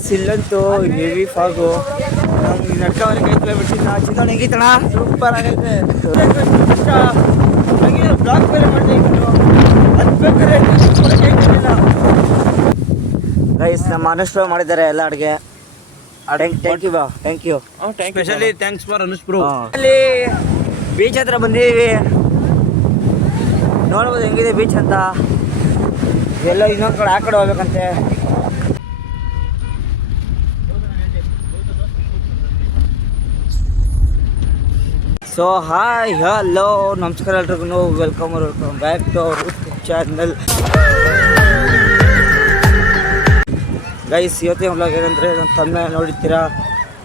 Guys ಇಲ್ಲಂತೂ heavy fog. ನಮ್ಗೆ ನಡ್ಕೊಂಡ್ರೆ ಕೈ ಬಿಡ್ತಿದ್ದ ಚಿನ್ನೋಣ ಹೆಂಗಿತ್ತಣ super ಆಗೈತೆ. ಹಂಗೆ ಬ್ಲಾಕ್ ಬೇರೆ ಮಾಡಿದೆ ಅದು ಬೇಕಾದ್ರೆ ಗೈಸ್ ನಮ್ಮ ಅನುಷ್ಠ ಮಾಡಿದ್ದಾರೆ ಎಲ್ಲ ಅಡುಗೆ. ಥ್ಯಾಂಕ್ ಯು ಬಾ thank you specially thanks for Anush bro. ಅಲ್ಲಿ ಬೀಚ್ ಹತ್ರ ಬಂದಿದ್ದೀವಿ, ನೋಡ್ಬೋದು ಹೆಂಗಿದೆ ಬೀಚ್ ಅಂತ. ಎಲ್ಲ ಇನ್ನೊಂದು ಕಡೆ ಆ ಕಡೆ ಹೋಗ್ಬೇಕಂತೆ. ಸೊ ಹಾಯ್ ಹಲೋ ನಮಸ್ಕಾರ ಎಲ್ರಿಗೂ, welcome back to our YouTube channel. Guys ಇವತ್ತಿನ ವ್ಲಾಗ್ ಏನಂದರೆ ನಮ್ಮ ತಮ್ಮ ನೋಡಿರ್ತೀರಾ,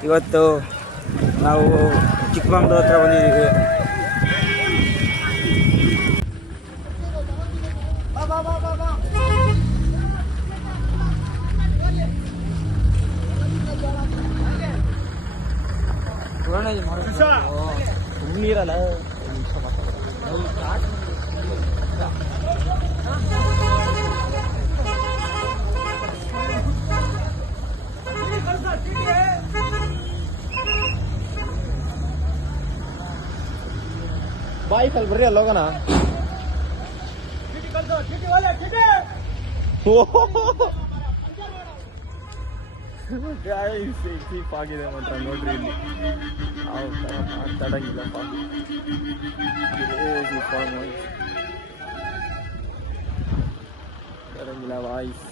ಇವತ್ತು ನಾವು ಚಿಕ್ಕಮಗಳೂರು ಹತ್ರ ಬಂದಿದ್ದೀವಿ. ನೀರಲ್ಲ ಬಾಯ್ಕ್ ಅಲ್ಲಿ ಬರ್ರಿ ಅಲ್ಲಿ ಹೋಗೋಣ. ಚೀಪ್ ಆಗಿದೆ ಮಾತ್ರ ನೋಡ್ರಿ, ಇಲ್ಲಿ ಮಾತಾಡಂಗಿಲ್ಲಪ್ಪ. ಮಾತಾಡಂಗಿಲ್ಲ ವಾಯ್ಸ್.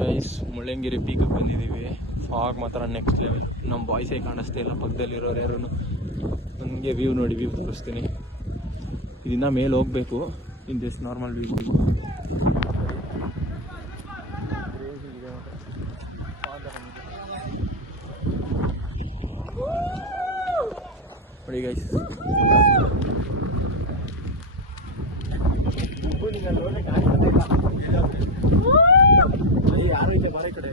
ಗೈಸ್ ಮುಳ್ಳಂಗಿರಿ ಪೀಕಿಗೆ ಬಂದಿದ್ದೀವಿ. ಫಾಗ್ ಮಾತ್ರ ನೆಕ್ಸ್ಟ್ ಲೆವೆಲ್. ನಮ್ಮ ಬಾಯ್ಸೇ ಕಾಣಿಸ್ತಾ ಇಲ್ಲ, ಪಕ್ಕದಲ್ಲಿರೋರು ಯಾರು. ನನಗೆ ವ್ಯೂ ನೋಡಿ, ವ್ಯೂ ತೋರಿಸ್ತೀನಿ. ಇದನ್ನ ಮೇಲೆ ಹೋಗ್ಬೇಕು. ಇನ್ ದಿಸ್ ನಾರ್ಮಲ್ ವ್ಯೂ ನೋಡಿ ಗೈಸ್. ಯಾರು ಇದೆ ಬಾರೆ ಕಡೆ.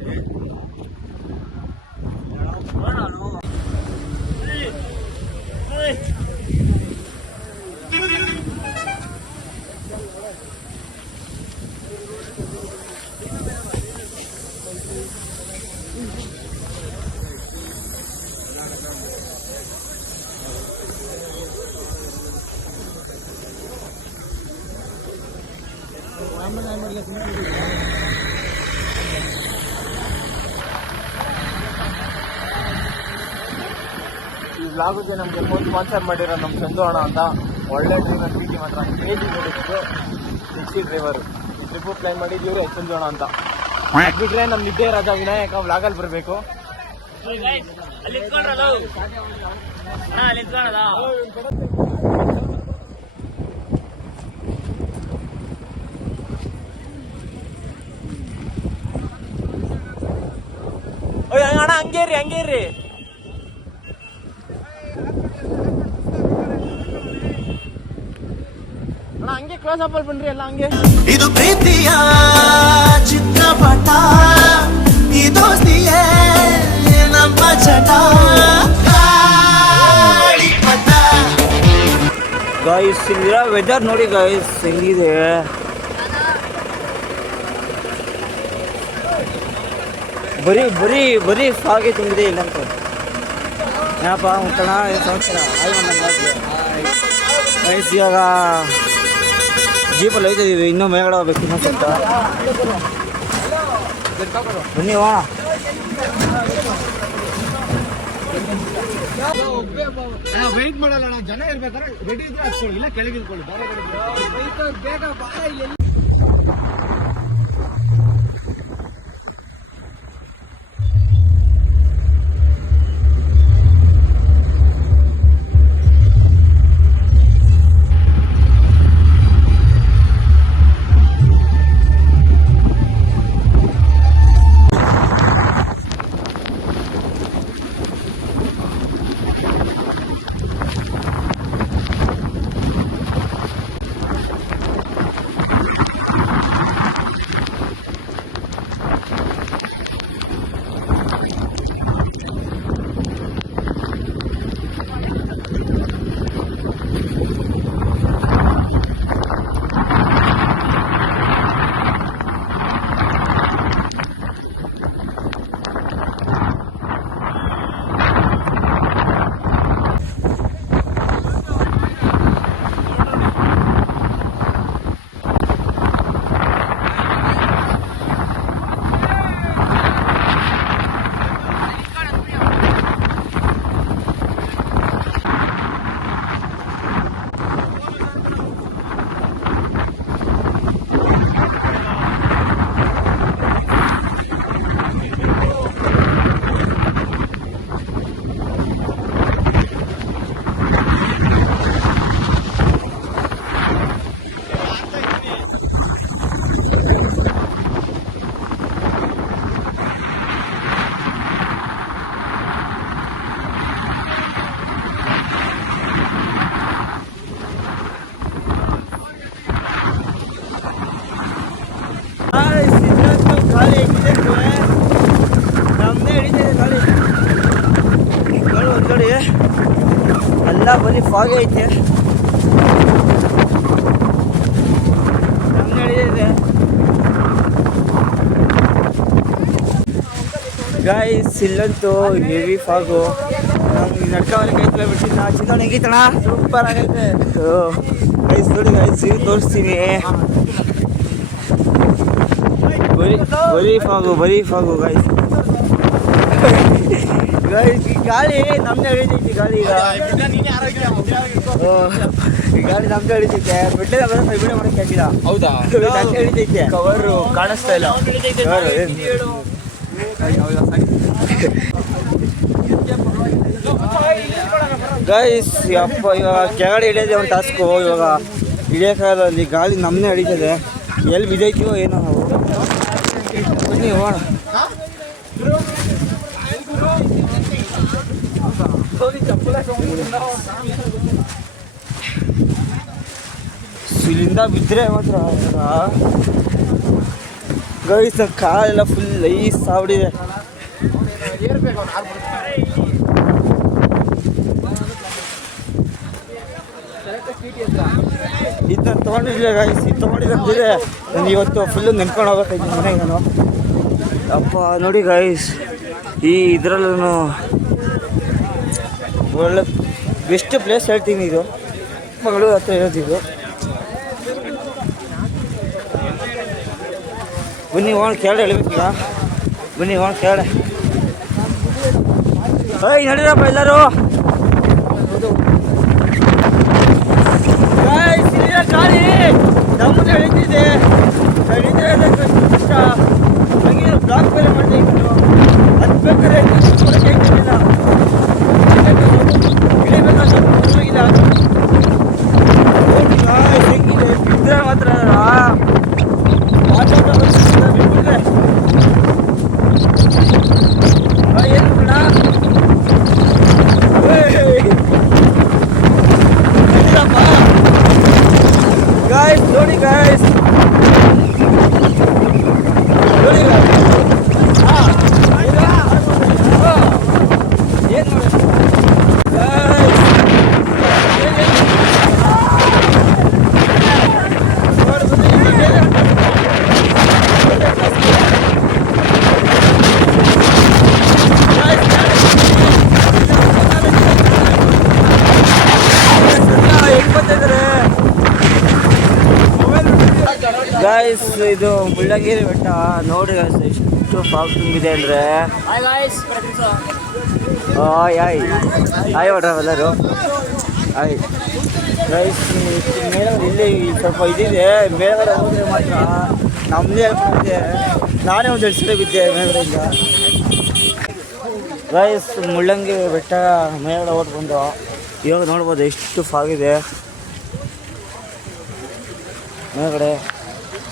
ಈ ವ್ಲಾಗ್ಗೆ ನಮಗೆ ಫೋನ್ ಸ್ಪಾನ್ಸರ್ ಮಾಡಿರೋ ನಮ್ಮ ಚಂದು ಅಣ್ಣ ಅಂತ. ಒಳ್ಳೆ ಡ್ರೈವರ್, ಪೀಟಿ ಮಾತ್ರ ಕೇಜಿ ನೋಡಿದ್ದು ಟ್ಯಾಕ್ಸಿ ಡ್ರೈವರು. ಈ ಟ್ರಿಪ್ಪು ಪ್ಲಾನ್ ಮಾಡಿದ್ದೀವ್ರೆ ಚಂದು ಅಣ್ಣ ಅಂತ. ಬಿಟ್ರೆ ನಮ್ಮ ನಿದ್ದೆ ರಾಜ ವಿನಾಯಕ ವ್ಲಾಗಲ್ಲಿ ಬರಬೇಕು. ಅಣ್ಣ ಹಂಗೇರಿ ಹಂಗೇರಿ. ಅಣ್ಣ ಹಂಗೆ ಕ್ಲೋಸ್ ಅಪ್ ಅಲ್ಲಿ ಬನ್ರಿ ಎಲ್ಲ ಹಂಗೆ. ಇದು ಪ್ರೀತಿಯ ಚಿತ್ರಪಟ, ಈ ದೋಸ್ತಿಯೇ ನಮ್ಮ ಚಟ. ಗೈಸ್ ಇಲ್ಲಿರೋ ವೆದರ್ ನೋಡಿ ಗೈಸ್ ಹೆಂಗಿದೆ. ಬರೀ ಬರೀ ಬರೀ ಫಾಗೆ ತುಂಬಿದೆ ಇಲ್ಲಂತ. ಏನಪ್ಪ ಉಂಟಣ ಸಂವತ್ಸರ ಗೈಸ್. ಇವಾಗ ಜೀಪಲ್ಲಿ ಹೋಯ್ತಿದ್ದೀವಿ, ಇನ್ನೂ ಮೇಲ್ಗಡೆ ಹೋಗ್ಬೇಕು ಇನ್ನೊಂದು ಸ್ವಲ್ಪ. ಬನ್ನಿ ವಾ. ವೆಯ್ಟ್ ಮಾಡಲ್ಲ, ಜನ ಇರ್ಬೇಕಾದ್ರೆ ರೆಡಿ ಇದ್ರೆ ಹಚ್ಕೊಳ್ಳಿ, ಇಲ್ಲ ಕೆಳಗೆ ಇಟ್ಕೊಳ್ಳಿ. ಬೇಗ ಬಾರ ಇಲ್ಲಿ. ಬರೀ ಫಾಗ್ ಐತೆ. ನಮ್ಗೆ ನಡೆದಿದೆ ಗಾಯ್ಸ್. ಇಲ್ಲಂತೂ heavy fog. ನಮ್ಗೆ ನಡ್ಕೊಂಡ್ರೆ ಕೈ ಬಿಟ್ಟಿಲ್ಲ. ಚಿನ್ನೋಣ ಹೆಂಗಿತ್ತಣ? ಸೂಪರ್ ಆಗೈತೆ ಗೈಸ್. ನೋಡಿ ಗೈಸ್ ತೋರಿಸ್ತೀನಿ. ಬರೀ ಫಾಗು ಗೈಸ್. ಗೈಸ್ ಈ ಗಾಳಿ ನಮ್ದೇ ಹಿಡಿತೈತಿ. ಗಾಳಿ ಈಗ ಈ ಗಾಳಿ ನಮ್ದೇ ಹಿಡಿತೈತೆ. ಬಿಟ್ಟರೆ ವಿಡಿಯೋ ಮಾಡೋಕ್ಕೆ ಆಗಿಲ್ಲ. ಹೌದಾ? ನಮ್ದೇ ಹಿಡಿತೈತೆ. ಕವರು ಕಾಣಿಸ್ತಾ ಇಲ್ಲ. ಗೈಸ್ ಅಪ್ಪ ಇವಾಗ ಕೆಳಗಡೆ ಹಿಡಿಯೋದೇ ಒಂದು ಟಾಸ್ಕು. ಇವಾಗ ಹಿಡಿಯೋಕ್ಕಾಗಲ್ಲ. ಅಲ್ಲಿ ಗಾಳಿ ನಮ್ಮನ್ನೇ ಹಿಡಿತದೆ. ಎಲ್ಲಿ ಬಿದ್ದೈತೀವೋ ಏನೋ ನಾವು. ಬನ್ನಿ ಹೋಗೋಣ. ಇಲ್ಲಿಂದ ಬಿದ್ದರೆ ಮಾತ್ರ ಗೈಸ್ ಕಾಲೆಲ್ಲ ಫುಲ್ ಲೈಸ್ ಆಗ್ಬಿಟ್ಟಿದೆ. ಇದನ್ನ ತೊಗೊಂಡಿಲ್ಲ ಗೈಸ್. ಇದು ತೊಗೊಂಡಿದ್ರೆ ನಾನು ಇವತ್ತು ಫುಲ್ಲು ನೆನ್ಕೊಂಡು ಹೋಗ್ಬೇಕಾಯ್ತು ಮನೆಗೆ ನಾನು. ಅಪ್ಪ ನೋಡಿ ಗೈಸ್, ಈ ಇದರಲ್ಲೂ ಒಳ್ಳೆ ಬೆಸ್ಟ್ ಪ್ಲೇಸ್ ಹೇಳ್ತೀನಿ. ಇದು ಮಂಗಳೂರು ಹತ್ರ ಇರೋದಿದು. ಬನ್ನಿ ಹೋಗೋಣ ಕೆಳಗಡೆ ಹೇಳ್ಬೇಕೀಗ. ಬನ್ನಿ ಹೋಗೋಣ ಕೆಳಗಡೆ. ನಡೀರಪ್ಪ ಎಲ್ಲರೂ. ಗಾಳಿ ನಮ್ಮನ್ನು ಎಳಿತಿದೆ. ಕಷ್ಟ. ಹಾಗೆ ಬ್ಲಾಕ್ ಬೇರೆ ಮಾಡ್ತಾ ಇತ್ತು. ಅದು ಬೇಕಾದ್ರೆ ಇಳಿಬೇಕಾಗಿಲ್ಲ. ಹೆಂಗಿದೆ ಬಿದ್ದರೆ ಮಾತ್ರ ಬಿಟ್ಬಿಟ್ರೆ ಏನು ಬಿಡ. ಗಾಯ್ಸ್ ನೋಡಿ ಗಾಯ್ಸ್, ನೋಡಿ ಏನು ಗಾಯ್ಸ್. ಇದು ಮುಳ್ಳಂಗಿರಿ ಬೆಟ್ಟ ನೋಡಿ ಗಾಯ್ಸ್, ಎಷ್ಟು ಫಾಗ್ ತುಂಬಿದೆ ಅಂದರೆ. ಆಯ್ ಹೊಡ್ರ ಎಲ್ಲರೂ ಆಯ್ ಗೈಸ್. ಮೇಳಗಡೆ ಇಲ್ಲಿ ಸ್ವಲ್ಪ ಇದಿದೆ. ಮೇಳಗಡೆ ಹೋದರೆ ಮಾತ್ರ ನಮ್ಮದೇ ಆಗ್ಬಿಟ್ಟಿದೆ. ನಾನೇ ಒಂದು 2 ಸಲ ಬಿದ್ದೆ ಮೇಳಗಡೆಯಿಂದ. ಗೈಸ್ ಮುಳ್ಳಂಗಿರಿ ಬೆಟ್ಟ ಮೇಳಗಡೆ ಓಟ್ ಬಂದು ಇವಾಗ ನೋಡ್ಬೋದು ಎಷ್ಟು ಫಾಗಿದೆ ಮೇಲ್ಗಡೆ.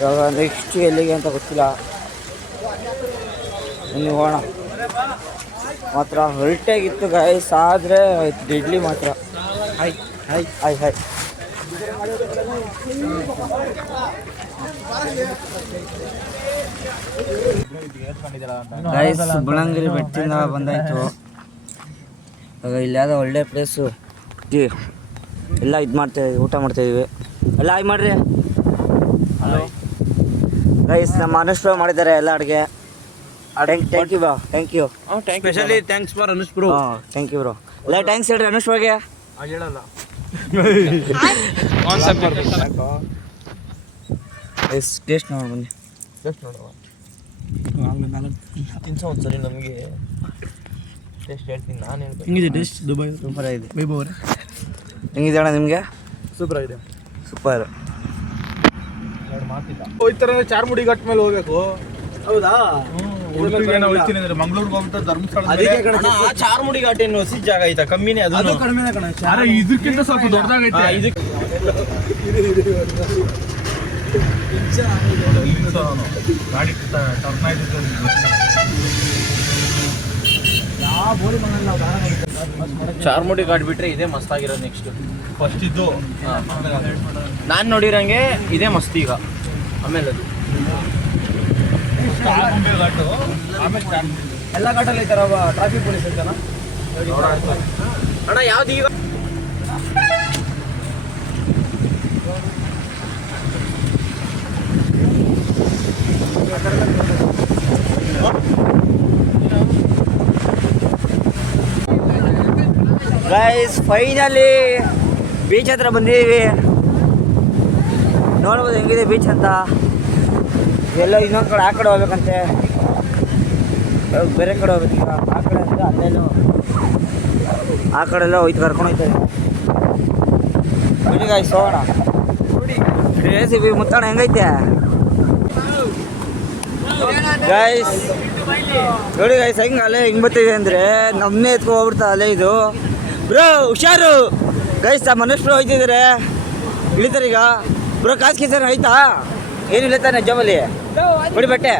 ಇವಾಗ ನೆಕ್ಸ್ಟ್ ಎಲ್ಲಿಗೆ ಅಂತ ಗೊತ್ತಿಲ್ಲ. ಇನ್ನು ಹೋಗೋಣ. ಮಾತ್ರ ಹೊರಟಾಗಿತ್ತು ಗಾಯ್ಸ್, ಆದರೆ ಡೆಡ್ಲಿ ಮಾತ್ರ. Hi hi hi hi. Guys Mullayanagiri ಬೆಟ್ಟದಿಂದ ಬಂದಾಯಿತು. ಇವಾಗ ಇಲ್ಲಿ ಯಾವುದೋ ಒಳ್ಳೆ ಪ್ಲೇಸು ಎಲ್ಲ ಇದು ಮಾಡ್ತಾಯಿದ್ವಿ, ಊಟ ಮಾಡ್ತಾಯಿದ್ವಿ ಎಲ್ಲ. ಹಾಯ್ ಮಾಡಿರಿ. ಹಲೋ ಗೈಸ್, ನಮ್ಮ ಅನುಷ್ ಬ್ರೋ ಮಾಡಿದ್ದಾರೆ ಎಲ್ಲ ಅಡುಗೆ. Thank you bro. Thank you. Specially thanks for Anush bro. Thank you bro. ಎಲ್ಲ ಥ್ಯಾಂಕ್ಸ್ ಹೇಳ್ರಿ ಅನುಷ್ ಬ್ರೋಗೆ. ಹೇಳಲ್ಲ ಟೇಸ್ಟ್ ನೋಡೋಣ ಬನ್ನಿ. ಟೇಸ್ಟ್ ನೋಡುವ ತಿನ್ಸೋ ಒಂದ್ಸರಿ ನಮಗೆ ಟೇಸ್ಟ್ ಹೇಳ್ತೀನಿ ನಾನು. ಹೆಂಗಿದೆ ಟೇಸ್ಟ್? ದುಬೈ ಸೂಪರ್ ಆಗಿದೆ. ವೈಭವ್ ಅವರೇ ಹೆಂಗಿದೆ ಅಣ್ಣ ನಿಮಗೆ? ಸೂಪರ್ ಆಗಿದೆ. ಸೂಪರ್. ಈ ಥರ ಚಾರ್ಮುಡಿ ಘಾಟ್ ಮೇಲೆ ಹೋಗ್ಬೇಕು. ಹೌದಾ? ಮಂಗಳೂರಿಗೆ ಹೋಗ್ತಾ ಧರ್ಮಸ್ಥಳ. ಚಾರ್ಮುಡಿ ಘಾಟ್ ಏನು ಹೊಸ ಜಾಗ ಐತಾ? ಕಮ್ಮಿನೇ ಅದು. ಕಡಿಮೆನೇ ಕಣ. ಇದಕ್ಕಿಂತ ಸ್ವಲ್ಪ ದೊಡ್ಡದಾಗೈತೆ. ಗಾಡಿ ಟರ್ನ್ ಆಯ್ತು. ಚಾರ್ಮುಡಿ ಘಾಟ್ ಬಿಟ್ರೆ ಇದೇ ಮಸ್ತ್ ಆಗಿರೋದು. ನೆಕ್ಸ್ಟ್ ಫಸ್ಟ್ ಇದ್ದು ನಾನು ನೋಡಿರಂಗೆ ಇದೇ ಮಸ್ತ್ ಈಗ. ಆಮೇಲೆ ಅದು ಘಾಟು, ಆಮೇಲೆ ಎಲ್ಲ ಘಾಟಲ್ಲಿ ಐತಾರ ಟ್ರಾಫಿಕ್ ಪೊಲೀಸ್ ಐತನ ಅಣ್ಣ. ಯಾವ್ದು ಈಗ ಗೈಸ್ ಫೈನಲಿ ಬೀಚ್ ಹತ್ರ ಬಂದಿದ್ದೀವಿ. ನೋಡ್ಬೋದು ಹೆಂಗಿದೆ ಬೀಚ್ ಅಂತ. ಎಲ್ಲ ಇನ್ನೊಂದು ಕಡೆ ಆ ಕಡೆ ಹೋಗ್ಬೇಕಂತೆ, ಬೇರೆ ಕಡೆ ಹೋಗ್ಬೇಕೀಗ. ಆ ಕಡೆ ಅಂತ ಅಲ್ಲೇನು ಆ ಕಡೆ ಎಲ್ಲ ಹೋಯ್ತು ಕರ್ಕೊಂಡು ಹೋಯ್ತಾರೆ. ನೋಡಿ ಗಾಯ್ಸ್ ಹೋಗೋಣ. ರೆಸಿಪಿ ಮುತ್ತಣ ಹೆಂಗೈತೆ ಗಾಯ್ಸ್? ನೋಡಿ ಗಾಯ್ಸ್ ಹೆಂಗೆ ಅಲೆ ಹೆಂಗೆ ಬರ್ತಿದೆ ಅಂದರೆ ನಮ್ಮನ್ನೇ ಎತ್ಕೊ ಹೋಗ್ಬಿಡ್ತಾ ಅಲೆ ಇದು. ಬ್ರೋ ಹುಷಾರು ಗೈಸ್. ಮನುಷ್ಯರು ಹೋಯ್ತಿದ್ದಾರೆ, ಇಳಿತಾರೆ ಈಗ. ಬ್ರೋ ಕಾಸು ಕಿಸನ್ ಆಯ್ತಾ? ಏನಿಲ್ಲ ತಾನೆ ಜಮ್ಮಲ್ಲಿ ಬಿಡಿ ಬಟ್ಟೆ.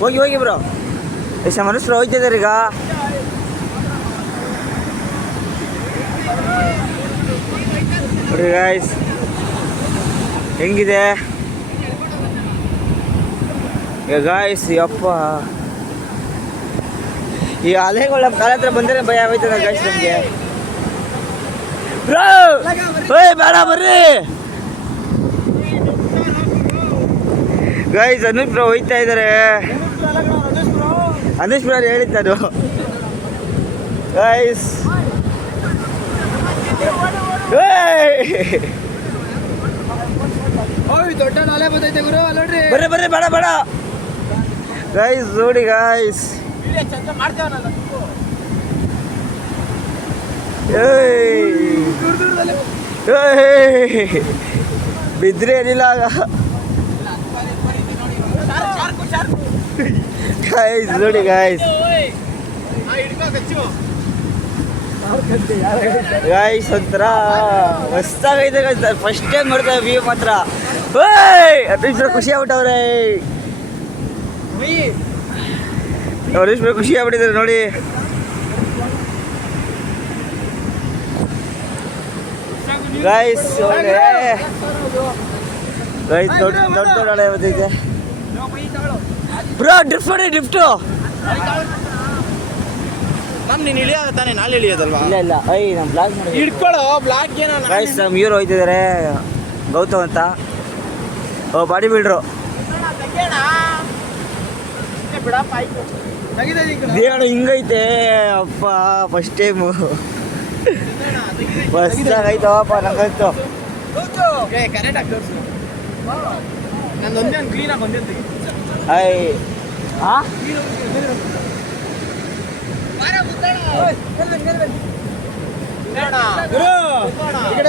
ಹೋಗಿ ಹೋಗಿ ಬ್ರೋ. ಎಷ್ಟು ಮನುಷ್ಯರು ಹೋಯ್ತಿದ್ದಾರೆ ಈಗ. ನೋಡಿ ಗಾಯ್ಸ್ ಹೆಂಗಿದೆ ಈಗ ಗಾಯ್ಸ್. ಯಪ್ಪ ಈ ಅಲೆಗಳು ನಮ್ಮ ಕಾಲ ಹತ್ರ ಬಂದರೆ ಭಯ ಆಗೋಯ್ತದೆ ಗಾಯ್ಸ್ ನಮಗೆ. ಬ್ರೋ ಓಯ್ ಬೇಡ ಬರ್ರಿ ಗಾಯ್ಸ್. ಅನುಷ್ ಬ್ರೋ ಹೋಯ್ತಾ ಇದ್ದಾರೆ. Anush bro ಹೇಳಿದ್ದಾನು guys. ದೊಡ್ಡ ನಾಲೆ ಬಂದೈತೆ ಗುರು, ನೋಡ್ರಿ. ಬರ್ರಿ ಬರ್ರಿ ಬೇಡ ಬೇಡ ಗಾಯ್ಸ್. ನೋಡಿ ಗಾಯ್ಸ್ ಬಿದ್ರೆ ಏನಿಲ್ಲ ಗಾಯ್ಸ್. ನೋಡಿ ಗಾಯ್ಸ್ ಗಾಯ್ಸ್ ಒಂಥರ ಮಸ್ತಾಗೈತೆ ಗಾಯ್ಸ್. ಫಸ್ಟ್ ಟೈಮ್ ನೋಡ್ತಾರೆ ವ್ಯೂ ಮಾತ್ರ. ಅನುಷ್ ಖುಷಿ ಆಗ್ಬಿಟ್ಟವ್ರೆ. ಅನುಷ್ ಖುಷಿ ಆಗ್ಬಿಟ್ಟಿದ್ದಾರೆ ನೋಡಿ. ಗಾಯ್ಸ್ ಗಾಯ್ಸ್ ದೊಡ್ಡ ದೊಡ್ಡ ದೊಡ್ಡ ಹಳೆ ಬಂದಿದೆ ಬ್ರೋ. ಡ್ರಿಫ್ಟ್ ನೋಡಿ ಡ್ರಿಫ್ಟು. ಮ್ಯಾಮ್ ನೀನು ಇಳಿಯೋದು ತಾನೇ, ನಾಳೆ ಇಳಿಯೋದಲ್ವಾ? ಇಲ್ಲ ಇಲ್ಲ ಐ ನಮ್ಮ ಬ್ಲಾಗ್ ಮಾಡಿ ಇಟ್ಕೊಳ್ಳೋ ಬ್ಲಾಗ್ ಏನೋ. ಗಾಯ್ಸ್ ನಮ್ಮ ಇವ್ರು ಹೋಯ್ತಿದ್ದಾರೆ ಗೌತಮ್ ಅಂತ. ಓ ಬಾಡಿ ಬಿಲ್ಡ್ರು. ದೇವಣ್ಣ ಹಿಂಗೈತೆ ಅಪ್ಪ. ಫಸ್ಟ್ ಟೈಮು ಮಸ್ತಾಗೈತವಪ್ಪ ನಂಗಂತೂ. ಐ ಹಾಂ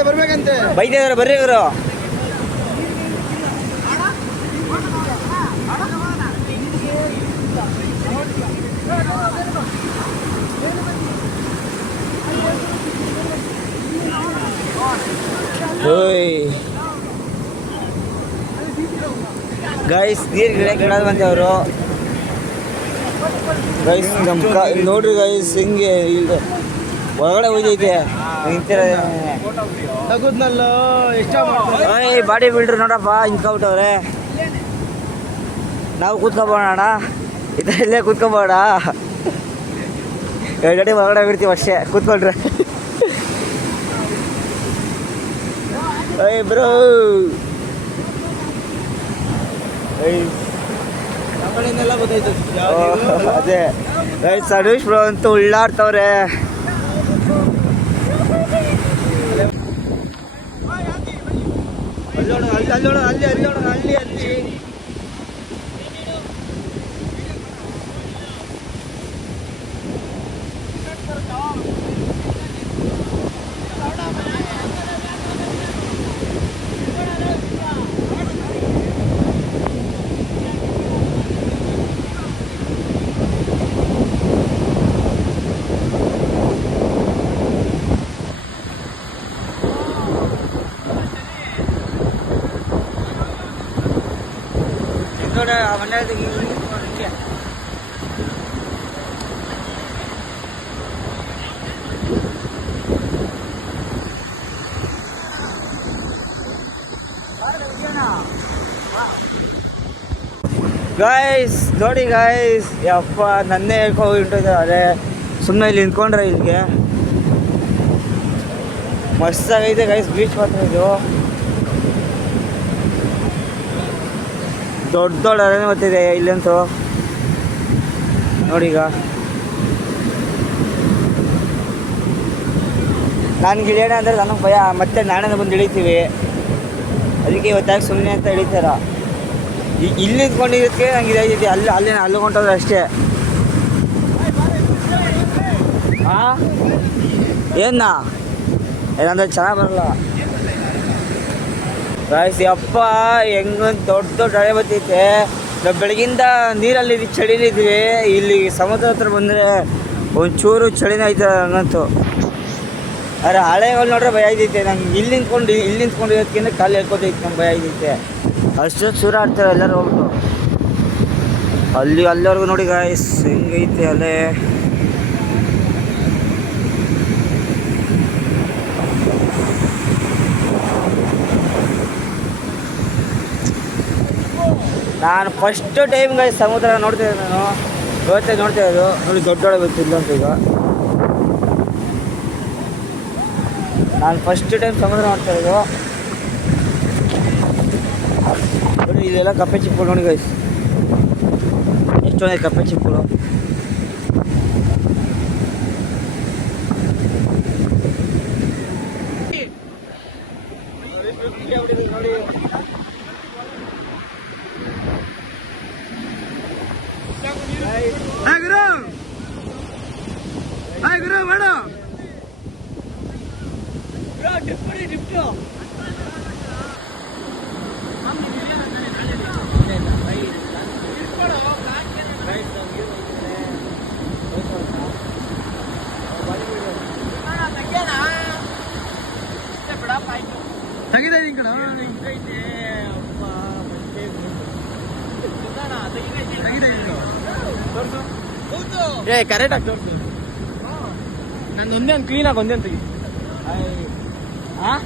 ಬರ್ಬೇಕಂತೆ ಬೈದಿದ್ದಾರೆ ಬರ್ರಿ ಇವರು. ಗೈಸ್ ನೀರು ಗಿಡದ ಬಂತೆ ಅವರು ಗೈಸ್. ನಮ್ಮ ನೋಡ್ರಿ ಗೈಸ್ ಹಿಂಗೆ ಇಲ್ಲ ಒಳಗಡೆ ಹೋಯ್ತೈತೆ ನಿಂತಿರ. ಬಾಡಿ ಬಿಲ್ಡ್ರು ನೋಡಪ್ಪ ಹಿಂದ್ಕೊಬಿಟ್ಟವ್ರೆ. ನಾವು ಕೂತ್ಕೊಬೋಣ ಅಣ್ಣ, ಇದರಲ್ಲೇ ಕೂತ್ಕೊಬೋಣ. 2 ಅಡಿ ಒಳಗಡೆ ಬಿಡ್ತೀವಿ ಅಷ್ಟೇ ಕೂತ್ಕೊಂಡ್ರೆ. ಏಯ್ ಬ್ರೋ ಅದೇ ಗೈಸ್ ಅನುಷ್ ಬ್ರೋ ಅಂತೂ ಉಳ್ಳಾಡ್ತವ್ರೆ. ಅಲ್ಲೋಣ ಅಲ್ಲಿ ಅಲ್ಲೋಣ ಅಲ್ಲಿ ಅಲ್ಲೋಣ ಅಲ್ಲಿ ಅಲ್ಲಿ. ಗಾಯ್ಸ್ ನೋಡಿ ಗಾಯ್ಸ್, ಯಪ್ಪ ನನ್ನೇ ಹೇಳ್ಕೊಂಡು ಹೊಂಟಿದ್ದಾರೆ. ಸುಮ್ಮನೆ ಇಲ್ಲಿ ನಿಂತ್ಕೊಂಡ್ರೆ ಇಲ್ಲಿಗೆ ಮಸ್ತಾಗೈತೆ ಗೈಸ್. ಬೀಚ್ ಮಾತ್ರ ಇದು ದೊಡ್ಡ ದೊಡ್ಡ ಅರಣ್ಯ ಬರ್ತಿದೆ ಇಲ್ಲಂತೂ ನೋಡಿ. ಈಗ ನಾನು ಗಿಳಿಯೋಣ ಅಂದರೆ ನನಗೆ ಭಯ, ಮತ್ತೆ ನಾಳೆ ಬಂದು ಇಳಿತೀವಿ. ಅದಕ್ಕೆ ಇವತ್ತಾಗಿ ಸುಮ್ಮನೆ ಅಂತ ಇಳಿತಾರ. ಇಲ್ಲಿ ನಿಂತ್ಕೊಂಡಿದ್ದಕ್ಕೆ ನಂಗೆ ಇದಾಗಿದೆ. ಅಲ್ಲಿ ಹೊಂಟೋದ್ರೆ ಅಷ್ಟೇ. ಹಾಂ ಏನ ಏನಂದ್ರೆ ಚೆನ್ನಾಗಿ ಬರಲ್ಲ ಗಾಯ್ಸ್. ಅಪ್ಪ ಹೆಂಗೊಂದು ದೊಡ್ಡ ಹಳೆ ಬರ್ತೈತೆ. ನಾವು ಬೆಳಗಿಂದ ನೀರಲ್ಲಿ ಚಳಿಲಿದ್ವಿ. ಇಲ್ಲಿ ಸಮುದ್ರ ಹತ್ರ ಬಂದರೆ ಒಂಚೂರು ಚಳಿನ ಐತೆ ಹಂಗಂತೂ. ಆದರೆ ಹಳೆಗಳು ನೋಡ್ರೆ ಭಯ ಐತೈತೆ ನಂಗೆ. ಇಲ್ಲಿ ನಿಂತ್ಕೊಂಡಿರೋದಕ್ಕಿಂತ ಕಾಲು ಹೇಳ್ಕೊತೈತೆ ನಂಗೆ ಭಯ ಐತೈತೆ. ಅಷ್ಟೊತ್ತು ಸೂರ ಆಡ್ತಾರೆ ಎಲ್ಲರೂ ಹೋಗ್ಬಿಟ್ಟು. ಅಲ್ಲಿವರೆಗೂ ನೋಡಿ ಗಾಯ್ಸ್ ಹೆಂಗೈತೆ ಅಲ್ಲೇ. ನಾನು ಫಸ್ಟ್ ಟೈಮ್ ಗಾಯ್ಸ್ ಸಮುದ್ರ ನೋಡ್ತಿದ್ದೆ. ನಾನು ಇವತ್ತೇ ನೋಡ್ತಾ ಇರೋದು. ನೋಡಿ ದೊಡ್ಡ ಗೊತ್ತಿಲ್ಲ ಅಂತ. ಈಗ ನಾನು ಫಸ್ಟ್ ಟೈಮ್ ಸಮುದ್ರ ನೋಡ್ತಾ ಇರೋದು. ನೋಡಿ ಇಲ್ಲೆಲ್ಲ ಕಪ್ಪೆ ಚಿಪ್ಪುಗಳು ನೋಡಿ ಗಾಯ್ಸ್, ಎಷ್ಟೊಂದೇ ಕಪ್ಪೆ ಚಿಪ್ಪುಗಳು. ನೋಡಿ ಗುರು ಮಾಡು ತೆಗಿದೆ ಕಣ ಕರೆಕ್ಟ್ ಆಗಿ ನಾನು ಒಂದೇ ಒಂದು ಕ್ಲೀನಾಗಿ ಒಂದೇ ಅಂತ ಹಾಂ